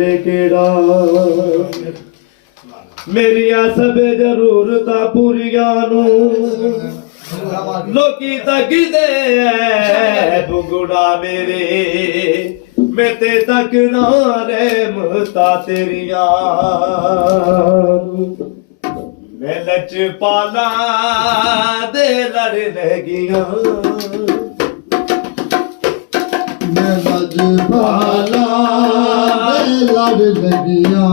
केड़ा मेरिया सब जरूरतां पूरियां नू लोकी तकदे ऐ बुगड़ा मेरे मेते तक ना रहमतां तेरियां मैं लच पाला दे लड़ लगियां मैं लज पाला लड़ लगियां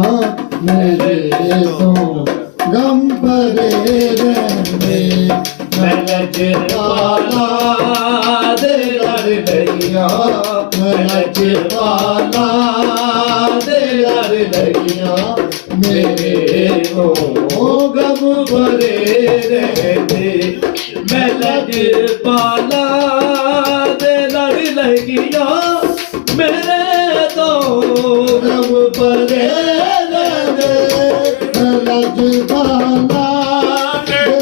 मेरे तो गम भरे रहने मैं लज पाला दे लड़ लगियां मैं लज पाला दे लड़ लगियां मेरे को गम भरे रहते मैं लज पाला दे लड़ लगियां मेरे तो गम भरे रहते मैं लज पाला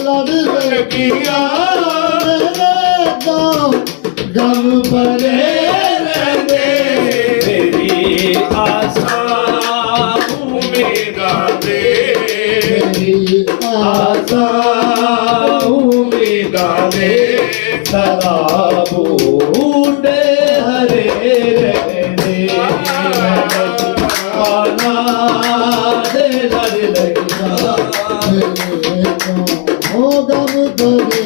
लड़ लगियां मेरे तो गम भरे रहते तेरी आशा उम्मीदा दे मेरी आशा उम्मीदा दे सदा बूढ़े हरे रहने पाना दे लड़ लगियां मेरे तो गम भरे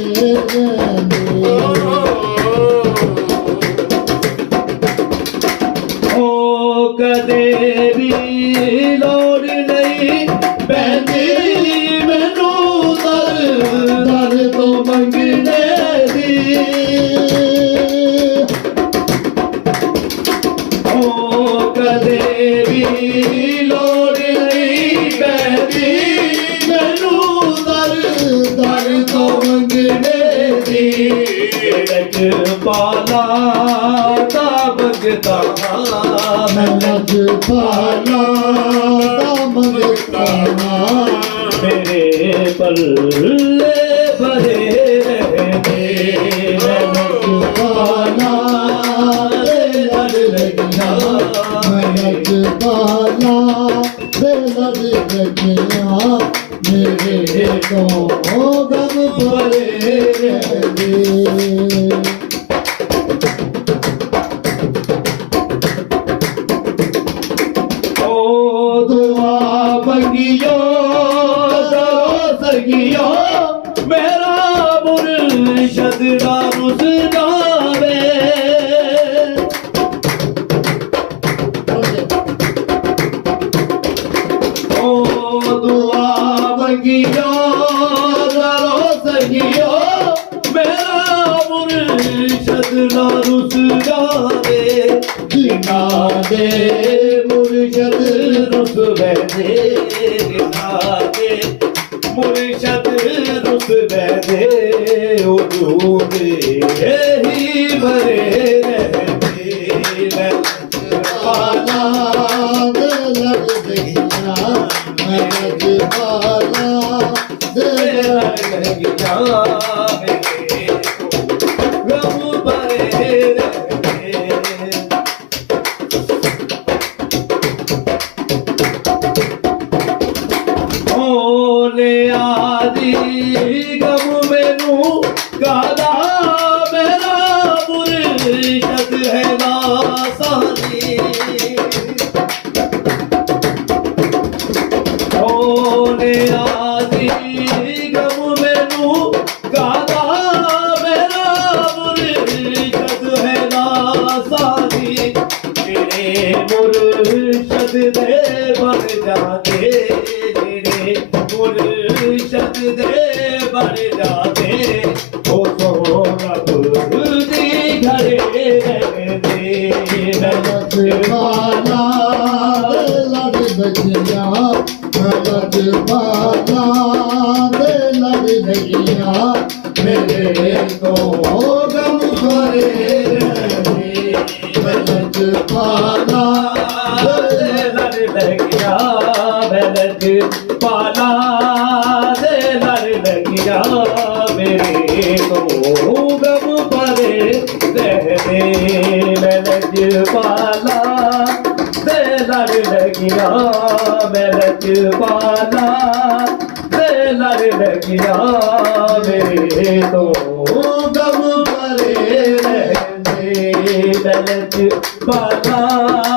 रहने ओ कदे भी लोड़ नहीं पैंदी मैनू दर दर तो मंगने दी ओ कदे भी लोड़ नहीं पैंदी मैनू दर दर तो मंगने दी रज पाला दा मंगता मैं लज पाला मंगताना मेरे पल्ले भरे रहने मैं लज पाला लड़ लगियां मैं लज पाला लड़ लगियां मेरे तो गम भरे रहने ओ दुआ मंगियो दरो सगियो मेरा मुर्शद दा रुसनावे ओ दुआ मंगियो दरो सगियो मेरा मुर्शद दा रुसनावे जिना दे मुर्शद रुस बैठे जिना दे मुर्शद रुस बैठे उजूद ही भरे रहते मैं पाला लड़ लगियां मैं लज पाला लड़ लगियां मेरे गम भरे रहते ओले आदि गम मैनू गादा मेरा मुर्शद है नासानी ओले आदि गम मैनू गादा मेरा मुर्शद है नासानी तेरे मुर्शद दे बन जाते मुर्शद दे बन जाते ओ तो रब दी घरे रहते मैं लज पाला लड़ लगियां मैं लज पाला लड़ लगियां मेरे तो गम भरे रहने मैं लज पाला लड़ लगिया लड़ पाला दे लड़ लगिया मेरे तो गम भरे रहने लड़ पाला दे लड़ ਲਗੀਆਂ ਮੈਂ ਲਜਪਾਲਾਂ ਦੇ ਲੜ ਲਗੀਆਂ ਮੇਰੇ ਤੋਂ ਗਮ ਭਰੇ ਰਹਿੰਦੇ ਮੈਂ ਲਜਪਾਲਾਂ